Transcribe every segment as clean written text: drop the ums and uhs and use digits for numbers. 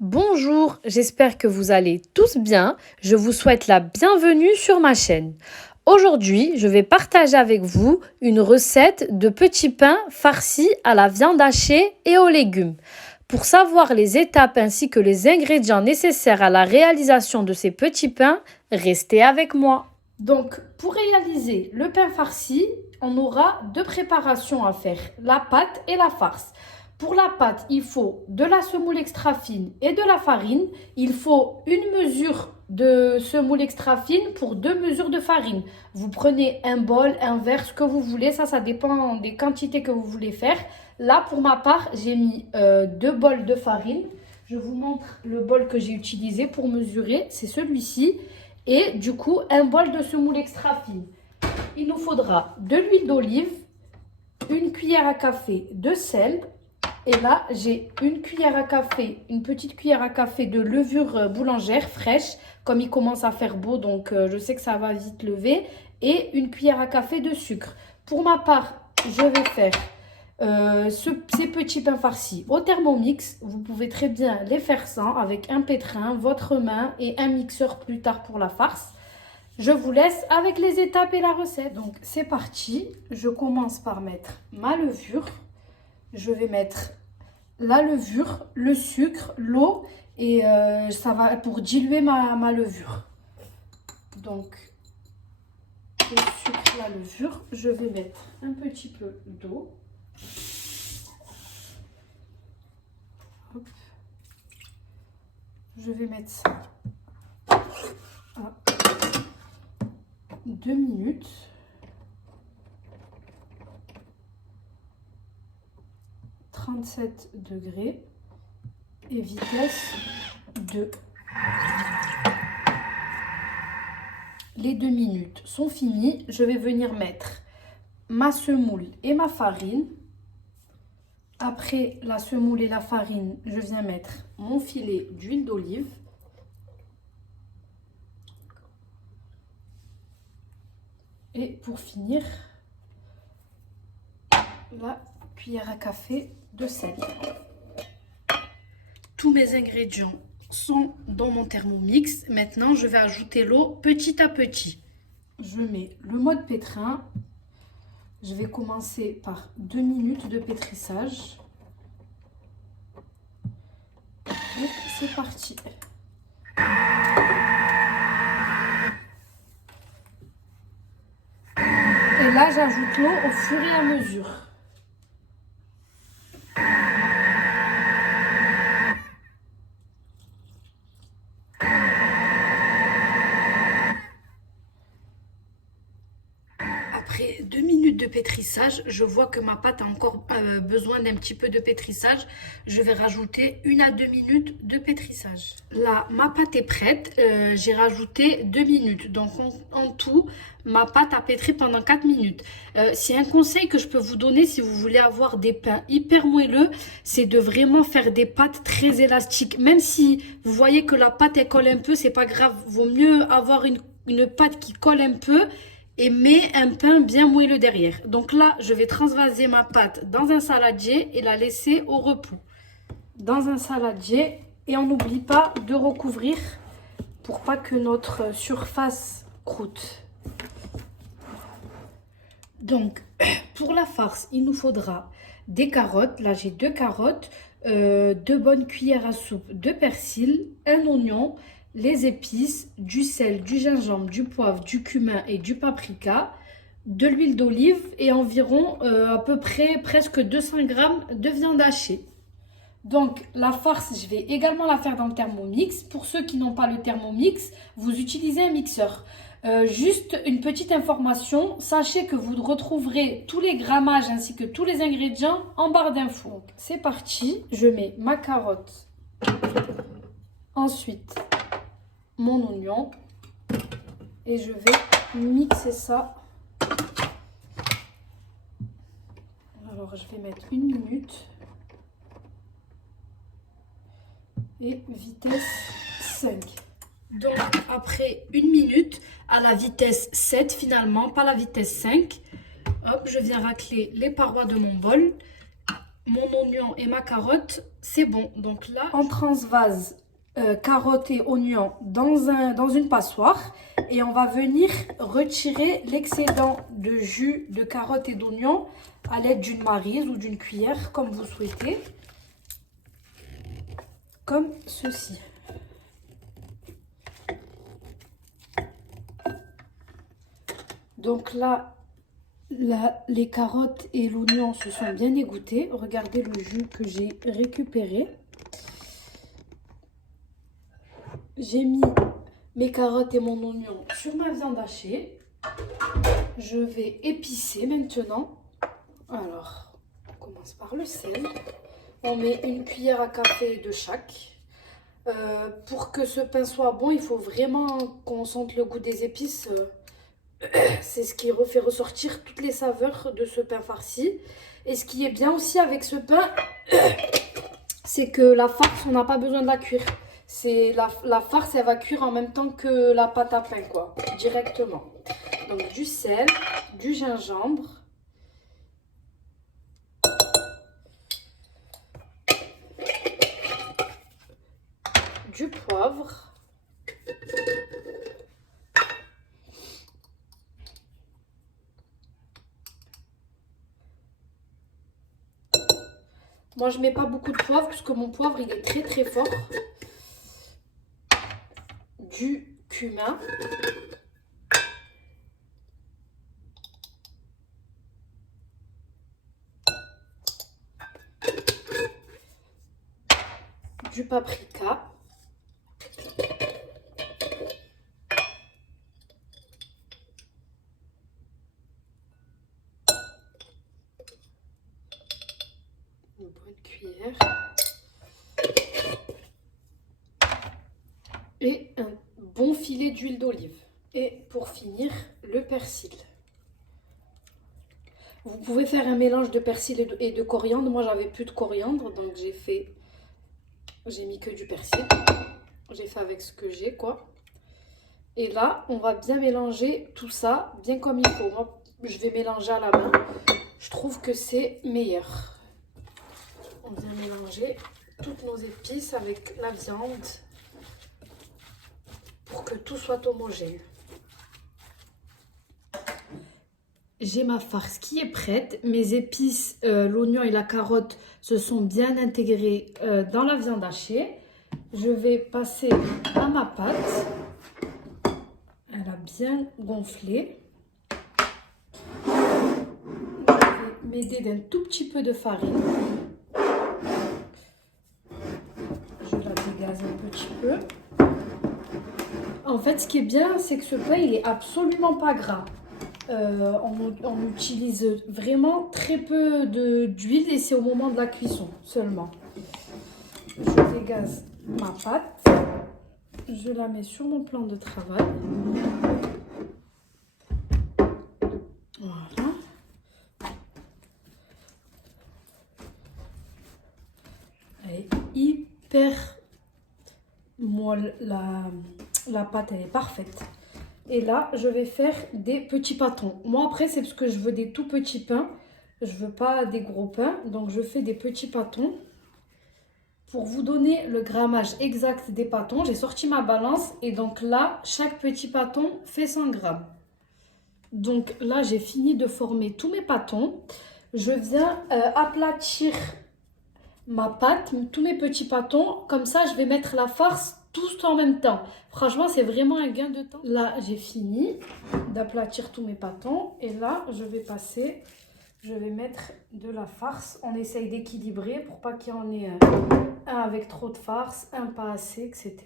Bonjour, j'espère que vous allez tous bien. Je vous souhaite la bienvenue sur ma chaîne. Aujourd'hui, je vais partager avec vous une recette de petits pains farcis à la viande hachée et aux légumes. Pour savoir les étapes ainsi que les ingrédients nécessaires à la réalisation de ces petits pains, restez avec moi. Donc, pour réaliser le pain farci, on aura deux préparations à faire, la pâte et la farce. Pour la pâte, il faut de la semoule extra fine et de la farine. Il faut une mesure de semoule extra fine pour 2 mesures de farine. Vous prenez un bol, un verre, ce que vous voulez. Ça dépend des quantités que vous voulez faire. Là, pour ma part, j'ai mis 2 bols de farine. Je vous montre le bol que j'ai utilisé pour mesurer. C'est celui-ci. Et du coup, un bol de semoule extra fine. Il nous faudra de l'huile d'olive, une cuillère à café de sel. Et là, j'ai une petite cuillère à café de levure boulangère fraîche. Comme il commence à faire beau, donc je sais que ça va vite lever. Et une cuillère à café de sucre. Pour ma part, je vais faire ces petits pains farcis au Thermomix. Vous pouvez très bien les faire sans, avec un pétrin, votre main et un mixeur plus tard pour la farce. Je vous laisse avec les étapes et la recette. Donc c'est parti. Je commence par mettre ma levure. Je vais mettre la levure, le sucre, l'eau et ça va pour diluer ma levure. Donc, le sucre, la levure, je vais mettre un petit peu d'eau. Hop. Je vais mettre ça à 2 minutes. 37 degrés et vitesse 2. Les 2 minutes sont finies. Je vais venir mettre ma semoule et ma farine. Après la semoule et la farine, je viens mettre mon filet d'huile d'olive. Et pour finir, la cuillère à café de sel. Tous mes ingrédients sont dans mon Thermomix. Maintenant, je vais ajouter l'eau petit à petit. Je mets le mode pétrin. Je vais commencer par 2 minutes de pétrissage. Et c'est parti. Et là, j'ajoute l'eau au fur et à mesure. Après 2 minutes de pétrissage, je vois que ma pâte a encore besoin d'un petit peu de pétrissage. Je vais rajouter 1 à 2 minutes de pétrissage. Là, ma pâte est prête. J'ai rajouté 2 minutes. Donc, en tout, ma pâte a pétri pendant 4 minutes. C'est un conseil que je peux vous donner si vous voulez avoir des pains hyper moelleux, c'est de vraiment faire des pâtes très élastiques. Même si vous voyez que la pâte, elle colle un peu, c'est pas grave. Vaut mieux avoir une pâte qui colle un peu et met un pain bien moelleux derrière. Donc là, je vais transvaser ma pâte dans un saladier et la laisser au repos. Dans un saladier, et on n'oublie pas de recouvrir pour pas que notre surface croûte. Donc, pour la farce, il nous faudra des carottes. Là, j'ai 2 carottes, 2 bonnes cuillères à soupe de persil, un oignon, les épices, du sel, du gingembre, du poivre, du cumin et du paprika, de l'huile d'olive et environ à peu près presque 200 g de viande hachée. Donc la farce, je vais également la faire dans le Thermomix. Pour ceux qui n'ont pas le Thermomix, vous utilisez un mixeur. Juste une petite information, sachez que vous retrouverez tous les grammages ainsi que tous les ingrédients en barre d'infos. C'est parti, je mets ma carotte, ensuite mon oignon et je vais mixer ça. Alors je vais mettre 1 minute et vitesse 5. Donc après 1 minute à la vitesse 7 finalement, pas la vitesse 5, hop, je viens racler les parois de mon bol. mon oignon et ma carotte, c'est bon. Donc là, on transvase carottes et oignons dans une passoire et on va venir retirer l'excédent de jus de carottes et d'oignons à l'aide d'une maryse ou d'une cuillère, comme vous souhaitez, comme ceci. Donc là, les carottes et l'oignon se sont bien égouttés. Regardez le jus que j'ai récupéré. J'ai mis mes carottes et mon oignon sur ma viande hachée. Je vais épicer maintenant. Alors, on commence par le sel. On met une cuillère à café de chaque. Pour que ce pain soit bon, il faut vraiment qu'on sente le goût des épices. C'est ce qui fait ressortir toutes les saveurs de ce pain farci. Et ce qui est bien aussi avec ce pain, c'est que la farce, on n'a pas besoin de la cuire. C'est la farce, elle va cuire en même temps que la pâte à pain, quoi, directement. Donc du sel, du gingembre, du poivre, moi je mets pas beaucoup de poivre parce que mon poivre il est très très fort, du cumin, du paprika, une bonne cuillère, et un bon filet d'huile d'olive. Et pour finir, le persil. Vous pouvez faire un mélange de persil et de coriandre. Moi, j'avais plus de coriandre, donc j'ai mis que du persil. J'ai fait avec ce que j'ai, quoi. Et là, on va bien mélanger tout ça, bien comme il faut. Moi, je vais mélanger à la main. Je trouve que c'est meilleur. On vient mélanger toutes nos épices avec la viande pour que tout soit homogène. J'ai ma farce qui est prête. Mes épices, l'oignon et la carotte se sont bien intégrés dans la viande hachée. Je vais passer à ma pâte. Elle a bien gonflé. Je vais m'aider d'un tout petit peu de farine. Je la dégaze un petit peu. En fait, ce qui est bien, c'est que ce pain, il est absolument pas gras. On utilise vraiment très peu d'huile et c'est au moment de la cuisson seulement. Je dégaze ma pâte, je la mets sur mon plan de travail. Voilà. Elle est hyper molle, la pâte elle est parfaite. Et là, je vais faire des petits pâtons. Moi, après, c'est parce que je veux des tout petits pains. Je veux pas des gros pains. Donc, je fais des petits pâtons. Pour vous donner le grammage exact des pâtons, j'ai sorti ma balance. Et donc là, chaque petit pâton fait 100 grammes. Donc là, j'ai fini de former tous mes pâtons. Je viens aplatir ma pâte, tous mes petits pâtons. Comme ça, je vais mettre la farce tous en même temps. Franchement, c'est vraiment un gain de temps. Là, j'ai fini d'aplatir tous mes pâtons. Et là, je vais mettre de la farce. On essaye d'équilibrer pour pas qu'il y en ait un avec trop de farce, un pas assez, etc.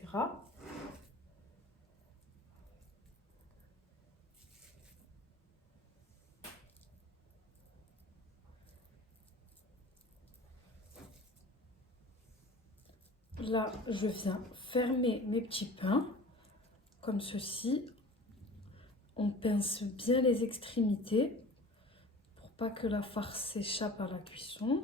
Là, je viens fermer mes petits pains, comme ceci. On pince bien les extrémités pour pas que la farce s'échappe à la cuisson.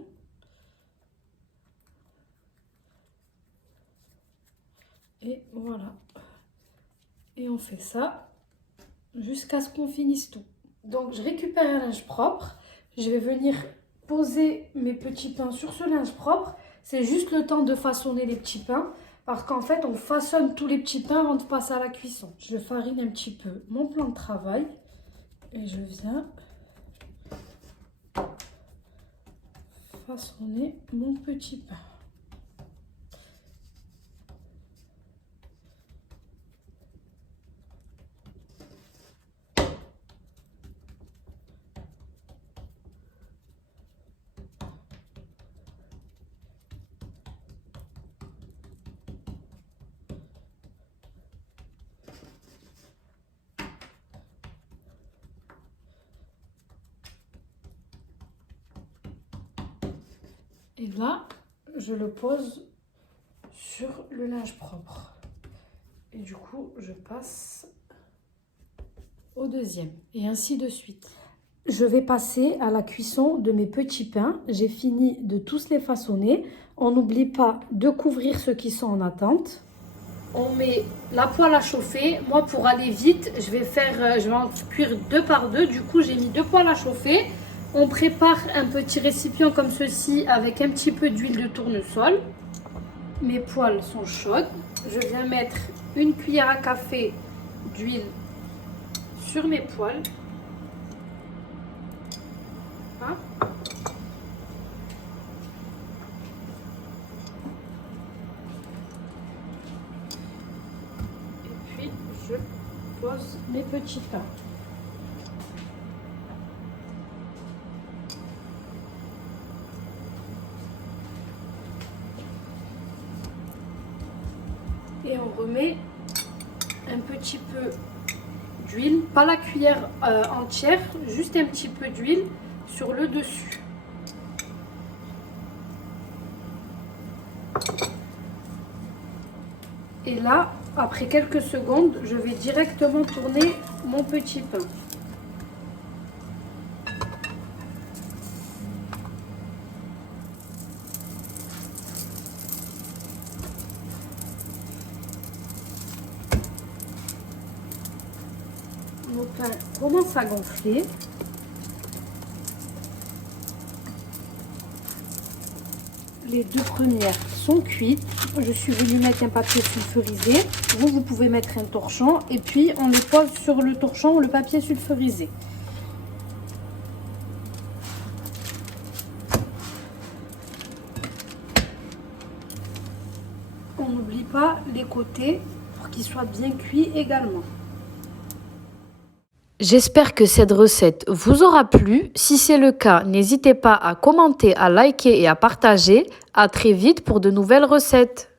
Et voilà. Et on fait ça jusqu'à ce qu'on finisse tout. Donc, je récupère un linge propre. Je vais venir poser mes petits pains sur ce linge propre. C'est juste le temps de façonner les petits pains. Parce qu'en fait, on façonne tous les petits pains avant de passer à la cuisson. Je farine un petit peu mon plan de travail. Et je viens façonner mon petit pain. Et là, je le pose sur le linge propre. Et du coup, je passe au deuxième. Et ainsi de suite. Je vais passer à la cuisson de mes petits pains. J'ai fini de tous les façonner. On n'oublie pas de couvrir ceux qui sont en attente. On met la poêle à chauffer. Moi, pour aller vite, je vais en cuire 2 par 2. Du coup, j'ai mis 2 poêles à chauffer. On prépare un petit récipient comme ceci avec un petit peu d'huile de tournesol. Mes poêles sont chaudes. Je viens mettre une cuillère à café d'huile sur mes poêles. Hein? Et puis, je pose mes petits pains. Et on remet un petit peu d'huile, pas la cuillère entière, juste un petit peu d'huile sur le dessus. Et là, après quelques secondes, je vais directement tourner mon petit pain. Mon pain commence à gonfler. Les 2 premières sont cuites. Je suis venue mettre un papier sulfurisé. Vous pouvez mettre un torchon. Et puis, on les pose sur le torchon, le papier sulfurisé. On n'oublie pas les côtés pour qu'ils soient bien cuits également. J'espère que cette recette vous aura plu. Si c'est le cas, n'hésitez pas à commenter, à liker et à partager. À très vite pour de nouvelles recettes.